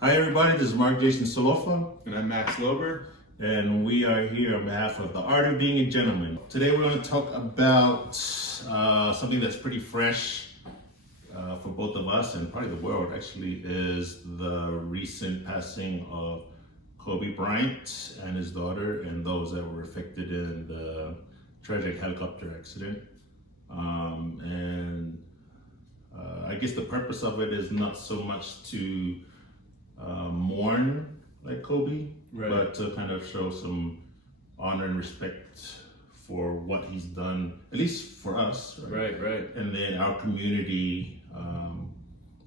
Hi everybody, this is Mark Jason Solofa, And I'm Max Lober. and we are here on behalf of the Art of Being a Gentleman. Today we're going to talk about something that's pretty fresh for both of us and probably the world actually, is the recent passing of Kobe Bryant and his daughter and those that were affected in the tragic helicopter accident. I guess the purpose of it is not so much to mourn like Kobe, Right. but to kind of show some honor and respect for what he's done, at least for us, Right. and then our community,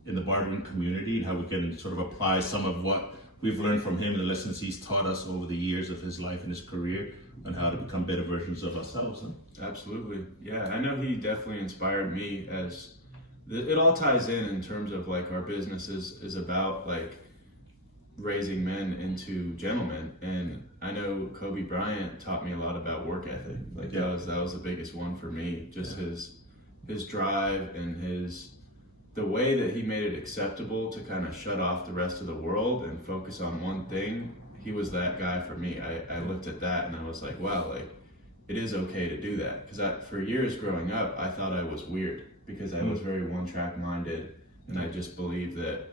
in the barbering community, and how we can sort of apply some of what we've learned from him, the lessons he's taught us over the years of his life and his career, and how to become better versions of ourselves. Absolutely. Yeah, I know he definitely inspired me. As it all ties in terms of like our business is about like raising men into gentlemen, and I know Kobe Bryant taught me a lot about work ethic. Like that was the biggest one for me. Just his drive and the way that he made it acceptable to kind of shut off the rest of the world and focus on one thing. He was that guy for me. I looked at that and I was like, wow, like it is okay to do that. Because for years growing up, I thought I was weird because I was very one-track minded, and I just believed that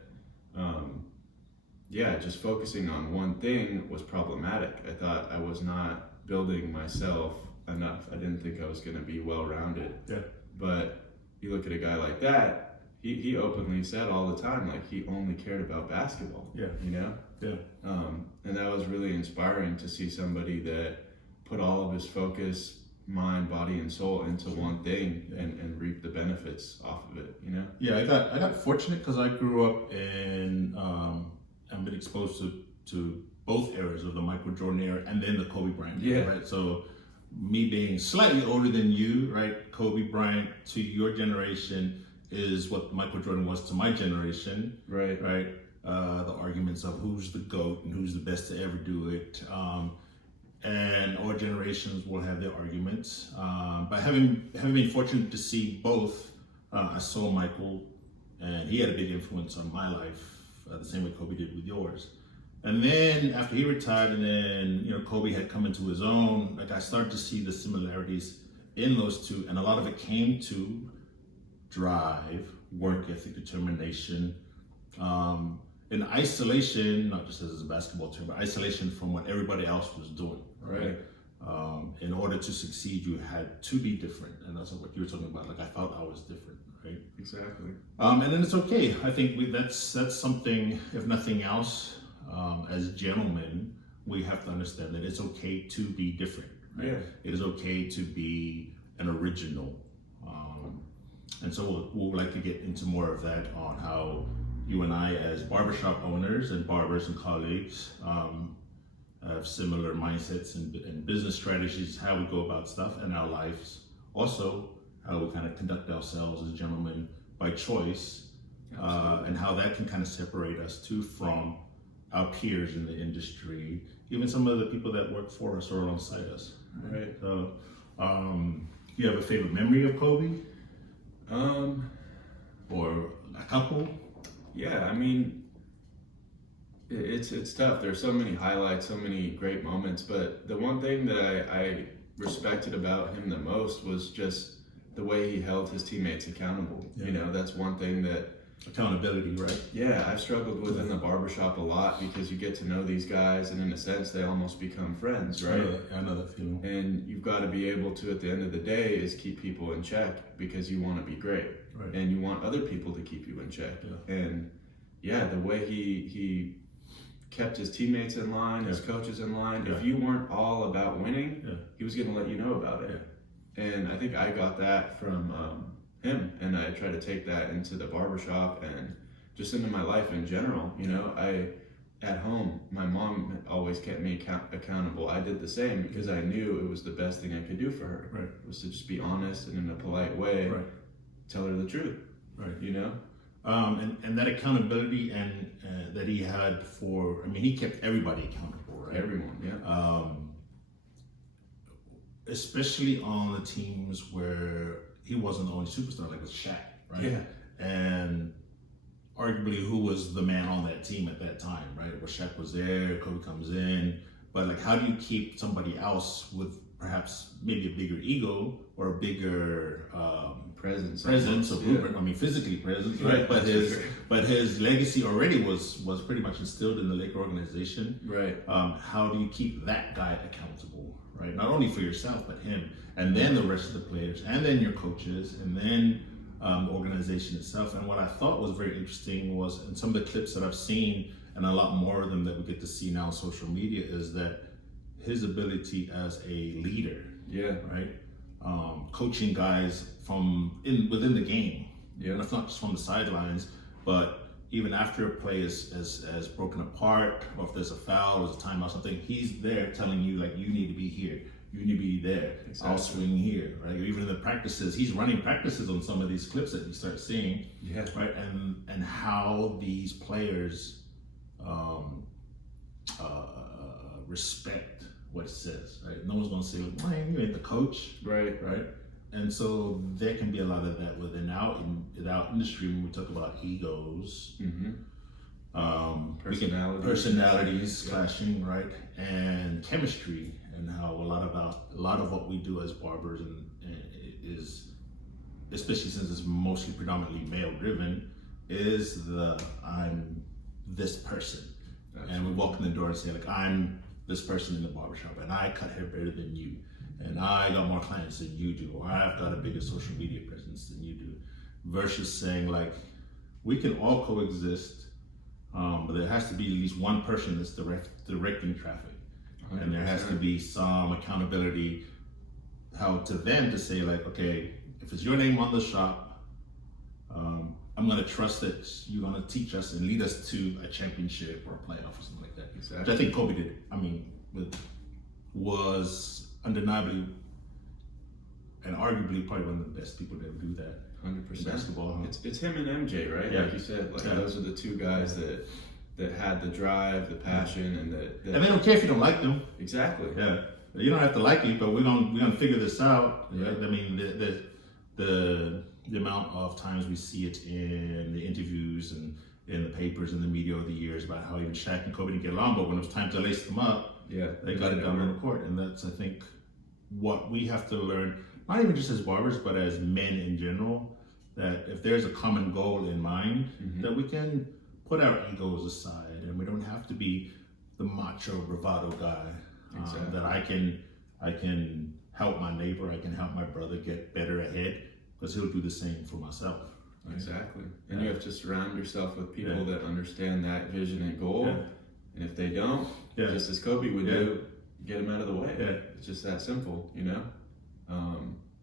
just focusing on one thing was problematic. I thought I was not building myself enough. I didn't think I was going to be well-rounded. Yeah. But you look at a guy like that, he openly said all the time, like he only cared about basketball. Yeah. You know? Yeah. And that was really inspiring to see somebody that put all of his focus, mind, body, and soul into one thing and reap the benefits off of it, you know? Yeah, I got fortunate because I grew up in and been exposed to both eras of the Michael Jordan era and then the Kobe Bryant era, right? So me being slightly older than you, right? Kobe Bryant to your generation is what Michael Jordan was to my generation, Right. The arguments of who's the GOAT and who's the best to ever do it. And all generations will have their arguments. But having been fortunate to see both, I saw Michael, and he had a big influence on my life, the same way Kobe did with yours. And then after he retired, and then Kobe had come into his own, like I started to see the similarities in those two, and a lot of it came to drive, work ethic, determination, in isolation, not just as a basketball term, but isolation from what everybody else was doing. Right. In order to succeed, you had to be different, and that's what you were talking about. Like I felt I was different, right? Exactly. And then it's okay. I think that's something. If nothing else, as gentlemen, we have to understand that it's okay to be different. Right? Yeah. It is okay to be an original, and so we'll like to get into more of that on how you and I, as barbershop owners and barbers and colleagues, have similar mindsets and business strategies, how we go about stuff in our lives. Also, how we kind of conduct ourselves as gentlemen by choice, and how that can kind of separate us too from our peers in the industry, even some of the people that work for us or alongside us. Right. So, you have a favorite memory of Kobe? Or a couple? Yeah, I mean, it's tough. There's so many highlights, so many great moments, but the one thing that I respected about him the most was just the way he held his teammates accountable. Yeah. You know, that's one thing that Accountability, right? Yeah, I've struggled with in the barbershop a lot, because you get to know these guys and in a sense they almost become friends, right? I know that feeling. And you've got to be able to, at the end of the day, is keep people in check, because you want to be great. Right. And you want other people to keep you in check. Yeah. And the way he kept his teammates in line, his coaches in line. Yeah. If you weren't all about winning, he was going to let you know about it. Yeah. And I think I got that from him, and I try to take that into the barbershop and just into my life in general. You know, at home, my mom always kept me accountable. I did the same, because I knew it was the best thing I could do for her. Right. Was to just be honest and in a polite way, tell her the truth. Right. You know? And that accountability and that he had he kept everybody accountable, right? Everyone, yeah. Especially on the teams where he wasn't the only superstar, like with Shaq, right? Yeah. And arguably who was the man on that team at that time, right? Where Shaq was there, Kobe comes in, but like, how do you keep somebody else with perhaps maybe a bigger ego or a bigger presence or blueprint? I mean, physically present, right? But his legacy already was pretty much instilled in the Laker organization, right? How do you keep that guy accountable, right? Not only for yourself, but him, and then the rest of the players, and then your coaches, and then the organization itself. And what I thought was very interesting was, in some of the clips that I've seen, and a lot more of them that we get to see now on social media, is that his ability as a leader, right? Coaching guys from within the game, and it's not just from the sidelines, but even after a play is broken apart, or if there's a foul, there's a timeout, something, he's there telling you, like, you need to be here, you need to be there, exactly. I'll swing here, right? Even in the practices, he's running practices on some of these clips that you start seeing, right? And how these players respect what it says, right? No one's gonna say, well, you ain't the coach, right? And so there can be a lot of that within our industry when we talk about egos, personalities clashing, right? And chemistry, and how a lot of what we do as barbers and is, especially since it's mostly predominantly male driven, is I'm this person. Absolutely. And we walk in the door and say, like, I'm this person in the barbershop, and I cut hair better than you, and I got more clients than you do, or I've got a bigger social media presence than you do, versus saying, like, we can all coexist, but there has to be at least one person that's directing traffic, 100%. And there has to be some accountability, how to them to say, like, okay, if it's your name on the shop, I'm going to trust that you're going to teach us and lead us to a championship or a playoff or something like that. Exactly. Which I think Kobe did. I mean, was undeniably and arguably probably one of the best people to ever do that. 100%. Basketball. It's him and MJ, right? Yeah. Like you said, like those are the two guys that had the drive, the passion, and and they don't care if you don't like them. Exactly. Yeah. You don't have to like it, but we're gonna figure this out. Yeah. Right? I mean, the amount of times we see it in the interviews and in the papers and the media over the years about how even Shaq and Kobe didn't get along, but when it was time to lace them up, they got it done on the court. And that's, I think, what we have to learn, not even just as barbers, but as men in general, that if there's a common goal in mind, that we can put our egos aside, and we don't have to be the macho bravado guy. Exactly. That I can help my neighbor, I can help my brother get better ahead, because he'll do the same for myself. Right? Exactly. And you have to surround yourself with people that understand that vision and goal. And if they don't, just as Kobe would do, get them out of the way. It's just that simple, you know?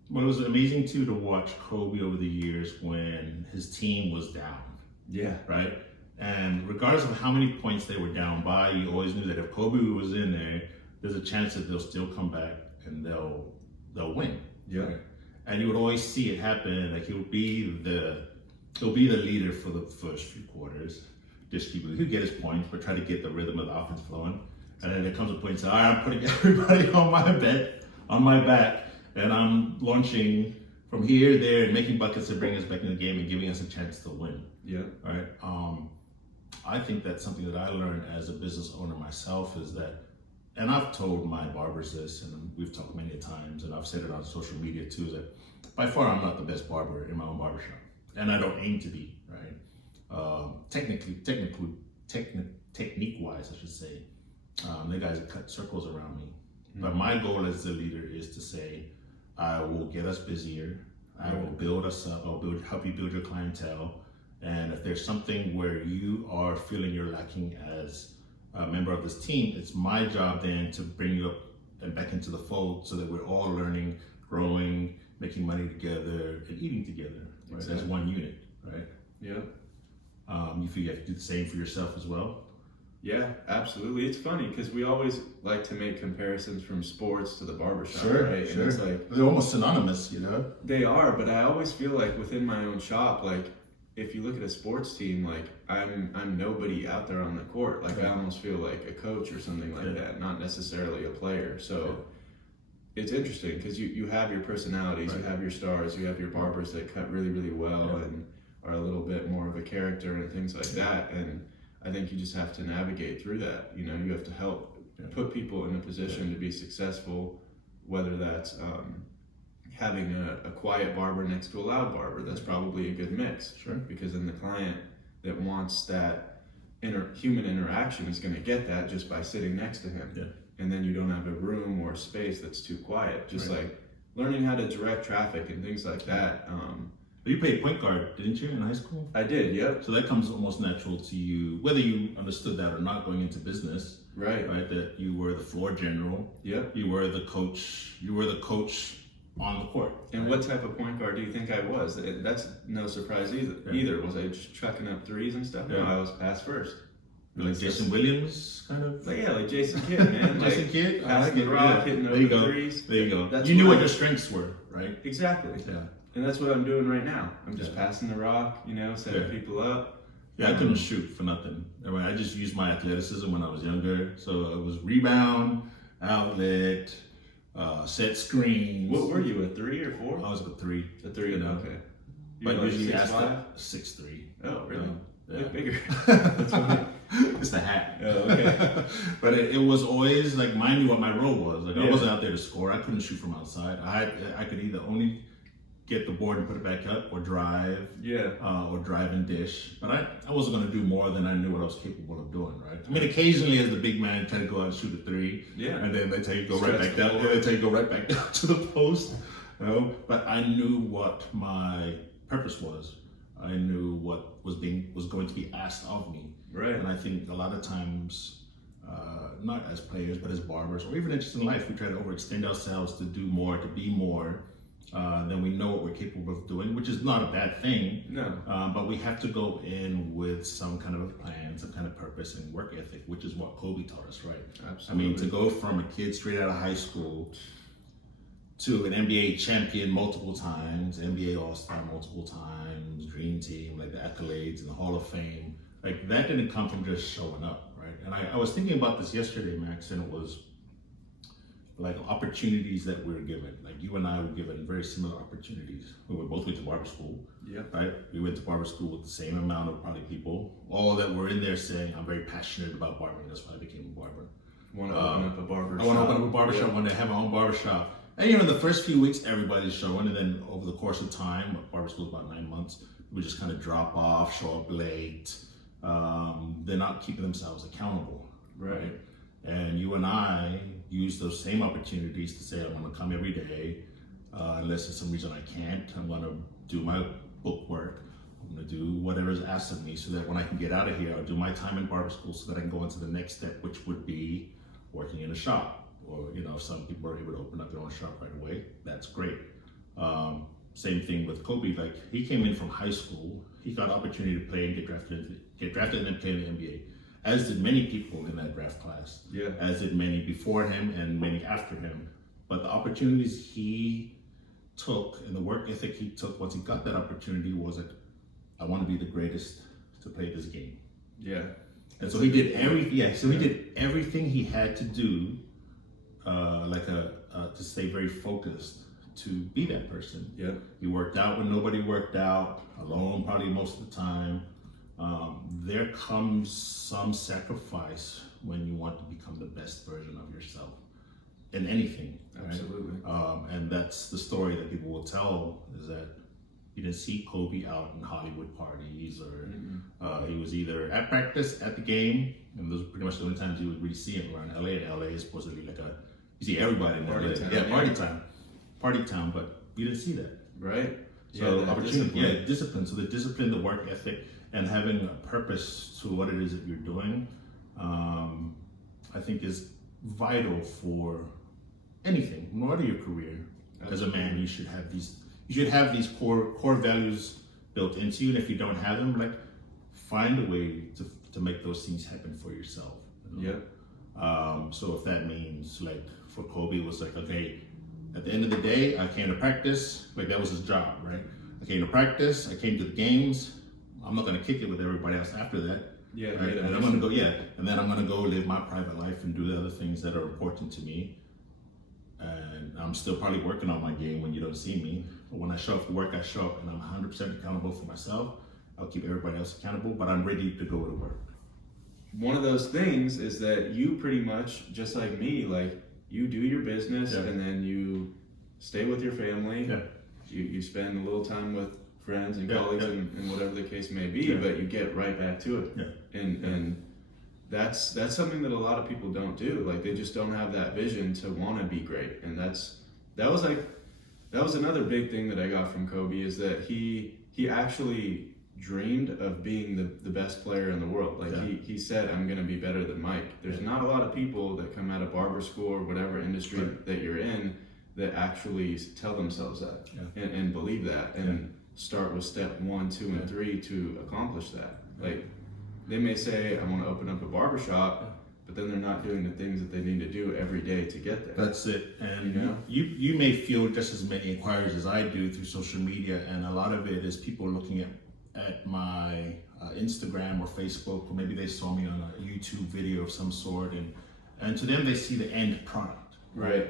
Well, it was amazing too to watch Kobe over the years when his team was down. Right? And regardless of how many points they were down by, you always knew that if Kobe was in there, there's a chance that they'll still come back and they'll win. Right? And you would always see it happen. Like, he'll be the leader for the first few quarters, distribute. He'll get his points, but try to get the rhythm of the offense flowing. And then there comes a point and say, all right, I'm putting everybody on my back, and I'm launching from here, there, and making buckets to bring us back in the game and giving us a chance to win. Right. I think that's something that I learned as a business owner myself, is that, and I've told my barbers this, and we've talked many times, and I've said it on social media too, is that by far I'm not the best barber in my own barbershop, and I don't aim to be, right? Technique-wise, I should say, the guys that cut circles around me. But my goal as the leader is to say, I will get us busier, I will build us up, help you build your clientele, and if there's something where you are feeling you're lacking as a member of this team, it's my job then to bring you up and back into the fold, so that we're all learning, growing, making money together, and eating together, right? As one unit, right? You feel you have to do the same for yourself as well? Yeah, absolutely. It's funny because we always like to make comparisons from sports to the barbershop, right? And it's like, they're almost synonymous, you know? They are, but I always feel like within my own shop, like, if you look at a sports team, like, I'm nobody out there on the court. Like, I almost feel like a coach or something like that, not necessarily a player. So it's interesting because you have your personalities, you have your stars, you have your barbers that cut really, really well and are a little bit more of a character and things like that. And I think you just have to navigate through that. You know, you have to help put people in a position to be successful, whether that's having a quiet barber next to a loud barber. That's probably a good mix. Sure. Because then the client that wants that human interaction is going to get that just by sitting next to him. Yeah. And then you don't have a room or a space that's too quiet. Just like learning how to direct traffic and things like that. You played point guard, didn't you, in high school? I did, yep. So that comes almost natural to you, whether you understood that or not going into business. Right. Right, that you were the floor general. Yep. You were the coach. You were the coach on the court. And what type of point guard do you think I was? That's no surprise either. Was I just chucking up threes and stuff? No, I was pass first. Like Jason Williams, kind of? Like Jason Kidd, man. Jason Kidd? Passing the rock, hitting over threes. There you go. That's you knew what your strengths were, right? Exactly. Yeah. And that's what I'm doing right now. I'm just passing the rock, setting people up. Yeah, I couldn't shoot for nothing. I just used my athleticism when I was younger. So it was rebound, outlet, set screens. What were you, a 3 or 4? I was a 3. A 3, okay. But usually 6'5"? 6'3". Oh, really? Yeah. Look bigger. That's what it's the hat. Oh, okay. But it was always like, mind you what my role was. Like I wasn't out there to score. I couldn't shoot from outside. I could either only get the board and put it back up, or drive, or drive and dish. But I wasn't going to do more than I knew what I was capable of doing, right? I mean, occasionally as the big man, try to go out and shoot a 3, and then they tell you go right back down. They tell you go right back down to the post. But I knew what my purpose was. I knew what was going to be asked of me. Right. And I think a lot of times, not as players, but as barbers, or even just in life, we try to overextend ourselves to do more, to be more. Then we know what we're capable of doing, which is not a bad thing. No. But we have to go in with some kind of a plan, some kind of purpose and work ethic, which is what Kobe taught us, right? Absolutely. I mean, to go from a kid straight out of high school to an NBA champion multiple times, NBA All-Star multiple times, Dream Team, like the accolades and the Hall of Fame, like that didn't come from just showing up, right? And I was thinking about this yesterday, Max, and it was like opportunities that we were given. Like you and I were given very similar opportunities. We both went to barber school, right? We went to barber school with the same amount of probably people, all that were in there saying, I'm very passionate about barbering, that's why I became a barber. Want to open up a barber shop. I want to open up a barber shop one day, have my own barber shop. And the first few weeks, everybody's showing, and then over the course of time, barber school is about 9 months, we just kind of drop off, show up late. They're not keeping themselves accountable, right? And you and I use those same opportunities to say, I'm going to come every day, unless for some reason I can't. I'm going to do my book work. I'm going to do whatever is asked of me so that when I can get out of here, I'll do my time in barber school so that I can go into the next step, which would be working in a shop. Or, some people are able to open up their own shop right away. That's great. Same thing with Kobe. Like he came in from high school. He got opportunity to play and get drafted and then play in the NBA. As did many people in that draft class. Yeah. As did many before him and many after him. But the opportunities he took and the work ethic he took once he got that opportunity was like, I want to be the greatest to play this game. Yeah. And so he did everything he had to do, to stay very focused to be that person. Yeah. He worked out when nobody worked out, alone probably most of the time. There comes some sacrifice when you want to become the best version of yourself in anything. Right? Absolutely. And that's the story that people will tell, is that you didn't see Kobe out in Hollywood parties, or he was either at practice, at the game, and those are pretty much the only times you would really see him around LA. And LA is supposedly like you see everybody in party LA. Town, party town, but you didn't see that. Right. So opportunity, discipline. So the discipline, the work ethic, and having a purpose to what it is that you're doing, I think is vital for anything, no matter your career. Absolutely. As a man, you should have these core values built into you, and if you don't have them, like find a way to make those things happen for yourself. So if that means, like for Kobe, it was like, okay, at the end of the day, I came to practice, like that was his job, right? I came to practice, I came to the games. I'm not gonna kick it with everybody else after that. Yeah. Right? And I'm gonna go, and then I'm gonna go live my private life and do the other things that are important to me. And I'm still probably working on my game when you don't see me. But when I show up for work, I show up and I'm 100% accountable for myself I'll keep everybody else accountable, but I'm ready to go to work. One of those things is that you pretty much, just like me, like you do your business and then you stay with your family. Yeah. You spend a little time with friends and colleagues and whatever the case may be, but you get right back to it. Yeah. And that's something that a lot of people don't do. Like they just don't have that vision to want to be great. And that was another big thing that I got from Kobe, is that he actually dreamed of being the best player in the world. Like he said, I'm going to be better than Mike. There's not a lot of people that come out of barber school or whatever industry that you're in that actually tell themselves that and believe that and start with step 1, 2, and 3 to accomplish that. Like they may say, I want to open up a barbershop, but then they're not doing the things that they need to do every day to get there. That's it. And you may feel just as many inquiries as I do through social media, and a lot of it is people looking at my Instagram or Facebook, or maybe they saw me on a YouTube video of some sort, and to them they see the end product, right?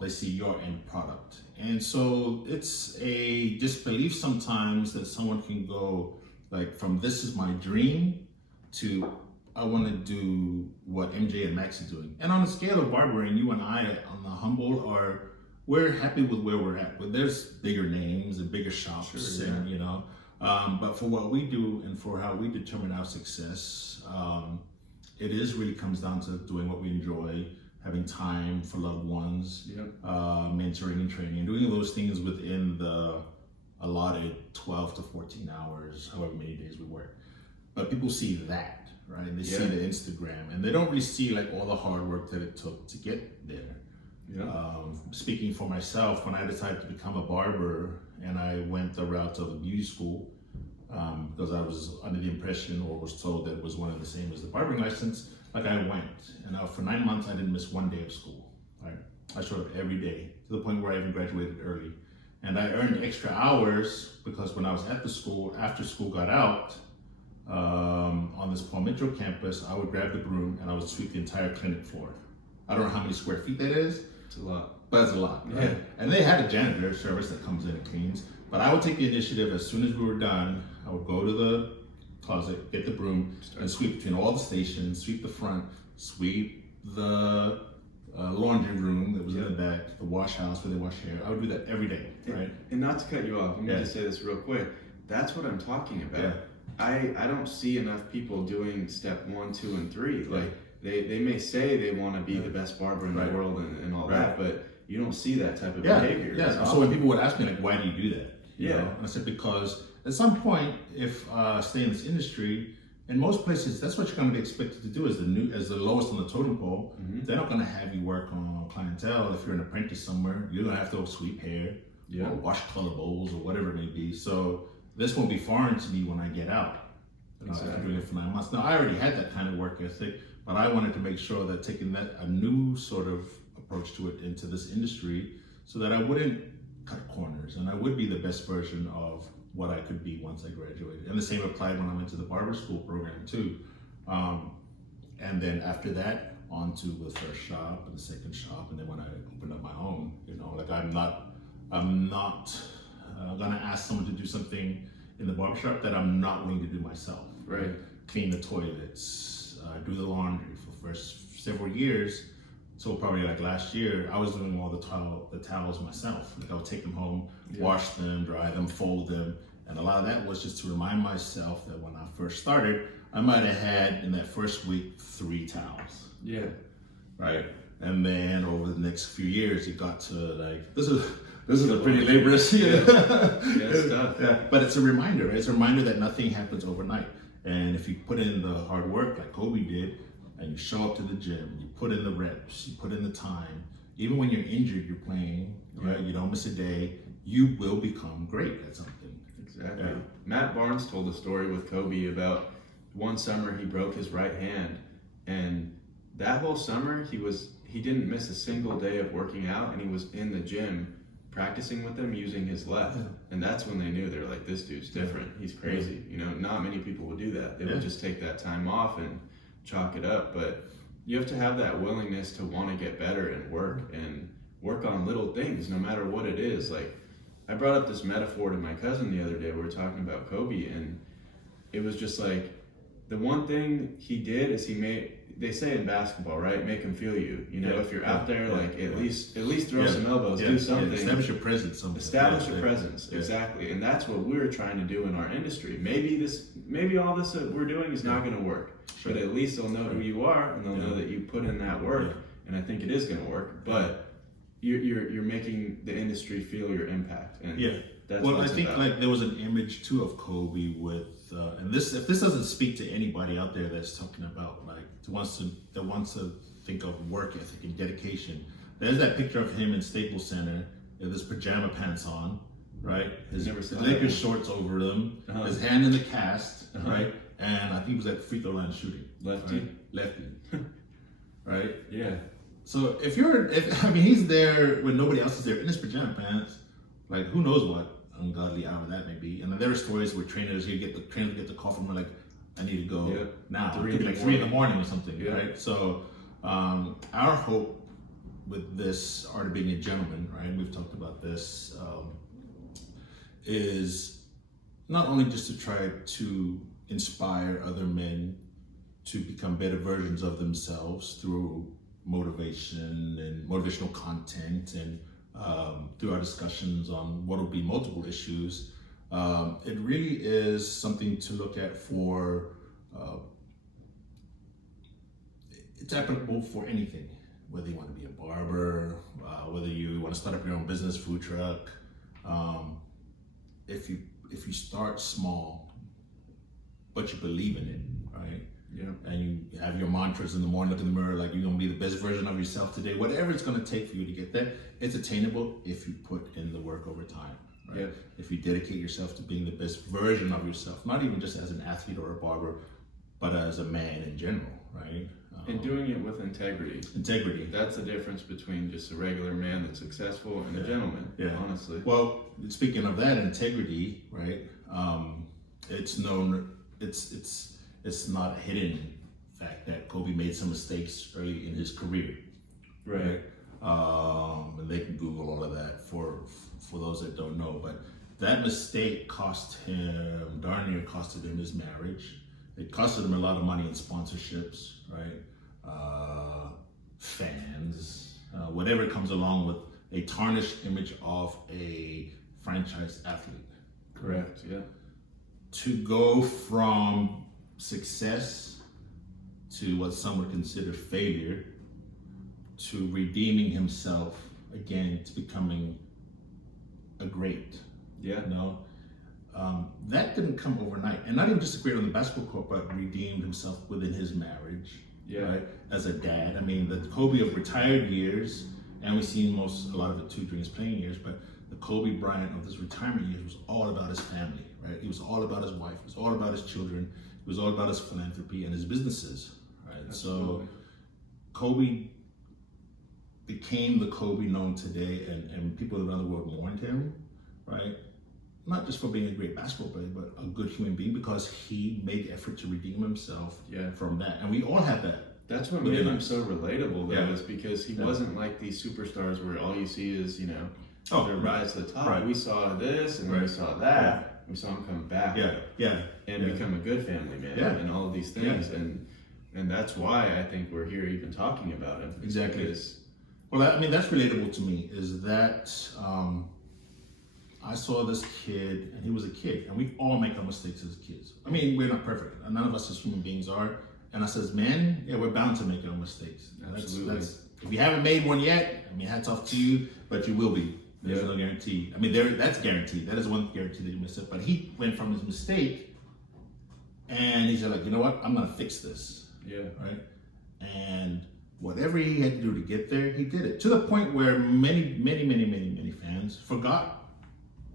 They see your end product, and so it's a disbelief sometimes that someone can go like from this is my dream to I want to do what MJ and Max are doing. And on a scale of barbering, you and I on the humble we're happy with where we're at. But there's bigger names and bigger shops, and but for what we do and for how we determine our success, it really comes down to doing what we enjoy, having time for loved ones, mentoring and training, and doing those things within the allotted 12 to 14 hours, however many days we work. But people see that, right? They see the Instagram, and they don't really see like all the hard work that it took to get there. Speaking for myself, when I decided to become a barber and I went the route of a beauty school, because I was under the impression or was told that it was one and the same as the barbering license, like I went, and for 9 months I didn't miss one day of school. Right? I showed up every day to the point where I even graduated early. And I earned extra hours because when I was at the school, after school got out, on this Paul Mitchell campus, I would grab the broom and I would sweep the entire clinic floor. I don't know how many square feet that is. It's a lot. But it's a lot, right? And they had a janitor service that comes in and cleans. But I would take the initiative as soon as we were done. I would go to the closet, get the broom, and sweep between all the stations, sweep the front, sweep the laundry room that was in the back, the wash house where they wash hair. I would do that every day, right? And not to cut you off, let me just say this real quick. That's what I'm talking about. I don't see enough people doing step 1, 2, and 3. Like they may say they want to be the best barber in the world and all that, but you don't see that type of behavior. So when people would ask me like, why do you do that? You know? And I said, because at some point, if I stay in this industry, in most places, that's what you're going to be expected to do as the lowest on the totem pole. They're not going to have you work on clientele. If you're an apprentice somewhere, you're going to have to sweep hair or wash color bowls or whatever it may be. So this won't be foreign to me when I get out. After doing it for 9 months. Now, I already had that kind of work ethic, but I wanted to make sure that taking a new sort of approach to it into this industry so that I wouldn't cut corners and I would be the best version of what I could be once I graduated. And the same applied when I went to the barber school program too. And then after that, on to the first shop and the second shop, and then when I opened up my own, like I'm not gonna ask someone to do something in the barbershop that I'm not willing to do myself. Right? Clean the toilets, do the laundry for the first several years. So probably like last year, I was doing all the towels myself. Like I would take them home, wash them, dry them, fold them. And a lot of that was just to remind myself that when I first started, I might have had in that first week 3 towels. Right? And then over the next few years, it got to like, this is a pretty laborious. But it's a reminder. Right? It's a reminder that nothing happens overnight. And if you put in the hard work like Kobe did, and you show up to the gym, you put in the reps, you put in the time, even when you're injured, you're playing, right? You don't miss a day, you will become great at something. Exactly. Matt Barnes told a story with Kobe about one summer he broke his right hand, and that whole summer he didn't miss a single day of working out, and he was in the gym practicing with them using his left. And that's when they knew, they're like, this dude's different, he's crazy. Not many people would do that. They would just take that time off and chalk it up. But you have to have that willingness to want to get better and work on little things, no matter what it is. Like I brought up this metaphor to my cousin the other day. We were talking about Kobe, and it was just like, the one thing he did is he made, they say in basketball, right? Make him feel you. You know, if you're out there, like at least throw some elbows, do something. Establish your presence. Establish a presence, exactly. And that's what we're trying to do in our industry. Maybe all this that we're doing is not going to work, but at least they'll know who you are, and they'll know that you put in that work. And I think it is going to work. But you're making the industry feel your impact. And that's well, what I it's think about. like there was an image too of Kobe with, and this, if this doesn't speak to anybody out there that's talking about like that wants to think of work ethic and dedication. There's that picture of him in Staples Center with his pajama pants on, right? His Lakers shorts over them, his hand in the cast, right? And I think he was at free throw line shooting. Lefty. Right? Yeah. So he's there when nobody else is there in his pajama pants. Like, who knows what ungodly hour that may be. And then there are stories where trainers get the call from him like, I need to go now. It could be like 3 in the morning or something, right? So our hope with this art of being a gentleman, right? We've talked about this, is not only just to try to inspire other men to become better versions of themselves through motivation and motivational content and through our discussions on what will be multiple issues. It really is something to look at for, it's applicable for anything, whether you want to be a barber, whether you want to start up your own business, food truck. If you start small, but you believe in it, right? Yeah. And you have your mantras in the morning, look in the mirror, like you're gonna be the best version of yourself today. Whatever it's gonna take for you to get there, it's attainable if you put in the work over time, right? Yeah. If you dedicate yourself to being the best version of yourself, not even just as an athlete or a barber, but as a man in general, right? And doing it with integrity. Integrity. That's the difference between just a regular man that's successful and a gentleman, honestly. Well, speaking of that, integrity, right? It's not a hidden fact that Kobe made some mistakes early in his career, right? And they can Google all of that for those that don't know. But that mistake darn near costed him his marriage. It costed him a lot of money in sponsorships, right? Fans, whatever comes along with a tarnished image of a franchise athlete. Correct, yeah. To go from success to what some would consider failure, to redeeming himself again, to becoming a great. Yeah. You know, that didn't come overnight, and not even just a great on the basketball court, but redeemed himself within his marriage. Yeah. Right. As a dad, I mean, the Kobe of retired years, and we've seen a lot of it too during his playing years, but the Kobe Bryant of his retirement years was all about his family, right? He was all about his wife. It was all about his children. It was all about his philanthropy and his businesses, right? Absolutely. So Kobe became the Kobe known today, and people around the world mourned him, right? Not just for being a great basketball player, but a good human being, because he made the effort to redeem himself from that. And we all have that. That's what made him so relatable, though, is because he wasn't like these superstars where all you see is, their rise to the top. Right. We saw this and we saw that. Yeah. We saw him come back and become a good family man and all of these things. And that's why I think we're here even talking about him. Exactly. Well, I mean, that's relatable to me, is that I saw this kid, and he was a kid, and we all make our mistakes as kids. I mean, we're not perfect. None of us as human beings are. And I says, man, we're bound to make our mistakes. Absolutely. If you haven't made one yet, I mean, hats off to you, but you will be. There's no guarantee. I mean, that's guaranteed. That is one guarantee that you missed it. But he went from his mistake, and he said, like, you know what? I'm going to fix this. Yeah. Right? And whatever he had to do to get there, he did it. To the point where many fans forgot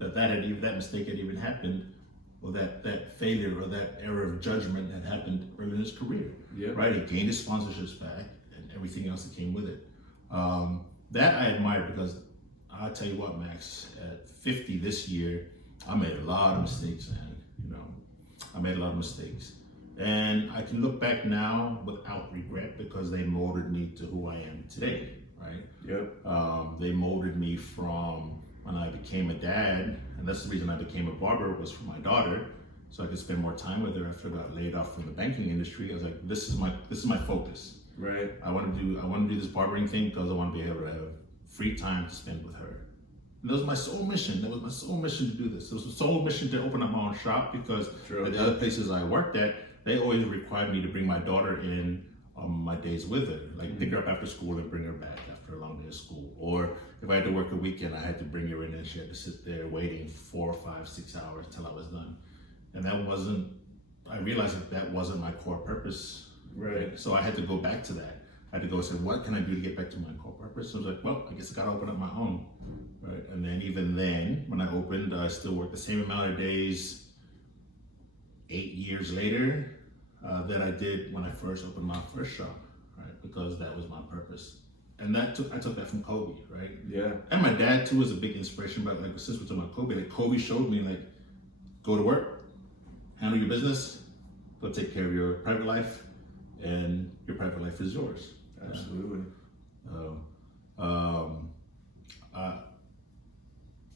that mistake had even happened, or that failure or that error of judgment had happened early in his career. Yeah. Right? He gained his sponsorships back and everything else that came with it. That I admire, because I'll tell you what, Max, at 50 this year, I made a lot of mistakes, man. I made a lot of mistakes. And I can look back now without regret, because they molded me to who I am today, right? Yep. They molded me from when I became a dad, and that's the reason I became a barber, was for my daughter, so I could spend more time with her after I got laid off from the banking industry. I was like, this is my focus. Right. I want to do this barbering thing because I want to be able to have free time to spend with her. And that was my sole mission. That was my sole mission to do this. It was my sole mission to open up my own shop, because at the other places I worked at, they always required me to bring my daughter in on my days with her, like pick her up after school and bring her back after a long day of school. Or if I had to work a weekend, I had to bring her in and she had to sit there waiting 4, 5, 6 hours until I was done. And I realized that wasn't my core purpose. Right. So I had to go back to that. I had to go and say, what can I do to get back to my core purpose? So I was like, well, I guess I got to open up my own. Right. And then even then, when I opened, I still worked the same amount of days 8 years later that I did when I first opened my first shop, right? Because that was my purpose. And I took that from Kobe, right? Yeah. And my dad too was a big inspiration, but like since we're talking about Kobe, like Kobe showed me, like, go to work, handle your business, go take care of your private life, and your private life is yours. Absolutely. I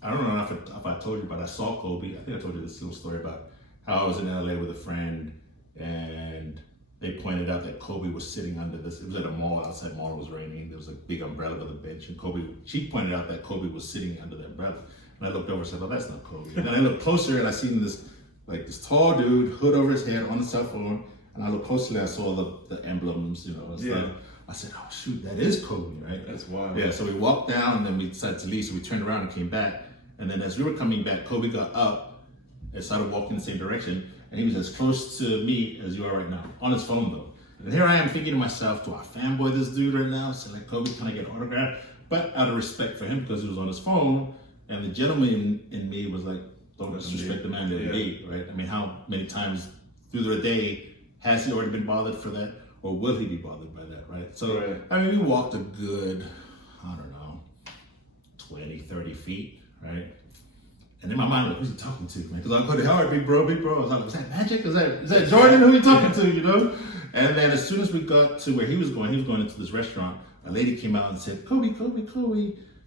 don't know if I told you, but I saw Kobe. I think I told you this little story about how I was in LA with a friend, and they pointed out that Kobe was sitting under this. It was at a mall, outside mall, it was raining. There was a big umbrella with a bench, and she pointed out that Kobe was sitting under the umbrella. And I looked over and said, oh, that's not Kobe. And then I looked closer and I seen this tall dude, hood over his head on a cell phone. And I looked closely, I saw the emblems, stuff. I said, oh shoot, that is Kobe, right? That's wild. Yeah, so we walked down and then we decided to leave. So we turned around and came back. And then as we were coming back, Kobe got up and started walking in the same direction. And he was as close to me as you are right now, on his phone though. And here I am thinking to myself, do I fanboy this dude right now? So like, Kobe, can I get an autograph? But out of respect for him, because he was on his phone, and the gentleman in me was like, don't disrespect the man that made, right? I mean, how many times through the day has he already been bothered for that? Or will he be bothered by that, right? So, I mean, we walked a good, 20, 30 feet, right? And in my mind, like, who's he talking to, man? Because I'm like, all right, big bro. I was like, is that Magic? Is that Jordan? Who are you talking to, And then as soon as we got to where he was going into this restaurant, a lady came out and said, Kobe, do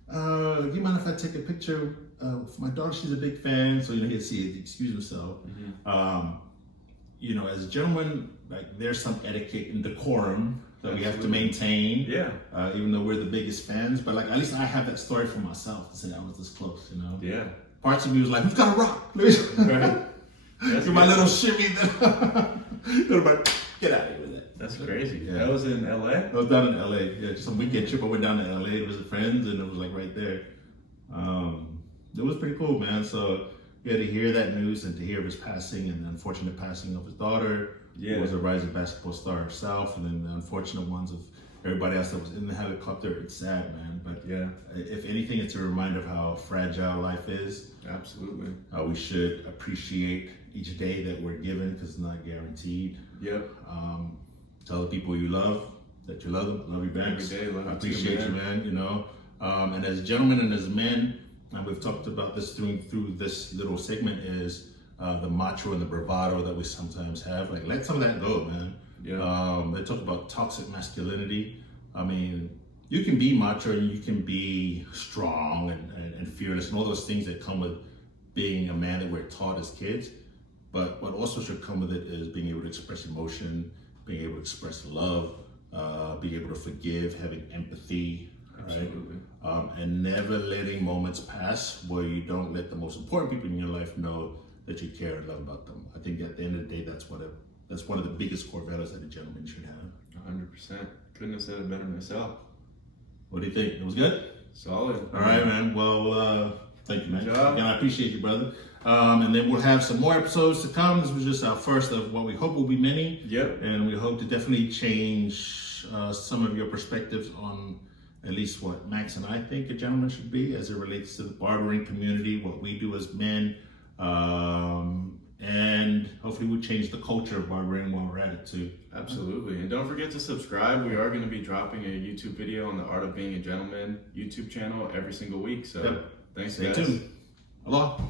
you mind if I take a picture for my daughter? She's a big fan. So, he had to excuse himself. Mm-hmm. As a gentleman, like, there's some etiquette and decorum that we have to maintain. Yeah. Even though we're the biggest fans. But, like, at least I have that story for myself to say I was this close, Yeah. Parts of me was like, who's got a rock? Right. Give my little shimmy. Get out of here with it. That's crazy. Yeah. That was in LA? I was down in LA. Yeah, just some weekend trip. I went down to LA to visit friends, and it was like right there. It was pretty cool, man. So yeah, to hear that news and to hear of his passing and the unfortunate passing of his daughter, who was a rising basketball star herself, and then the unfortunate ones of everybody else that was in the helicopter. It's sad, man. But if anything, it's a reminder of how fragile life is. Absolutely. We should appreciate each day that we're given, because it's not guaranteed. Yep. Tell the people you love that you love them. Love you back. Every day, love I appreciate you, man. And as gentlemen and as men, and we've talked about this through this little segment, is the macho and the bravado that we sometimes have. Like, let some of that go, man. Yeah. They talk about toxic masculinity. I mean, you can be macho and you can be strong and fearless and all those things that come with being a man that we're taught as kids. But what also should come with it is being able to express emotion, being able to express love, being able to forgive, having empathy, Absolutely. Right? And never letting moments pass where you don't let the most important people in your life know that you care and love about them. I think at the end of the day, that's one of the biggest core values that a gentleman should have. 100%. Couldn't have said it better myself. What do you think? It was good? Solid. All right, man. Well, thank you, man. Again, I appreciate you, brother. And then we'll have some more episodes to come. This was just our first of what we hope will be many. Yep. And we hope to definitely change some of your perspectives on at least what Max and I think a gentleman should be as it relates to the barbering community, what we do as men. And hopefully we'll change the culture of barbering while we're at it too. Absolutely. And don't forget to subscribe. We are going to be dropping a YouTube video on the Art of Being a Gentleman YouTube channel every single week. So thanks, guys. Stay tuned. Aloha.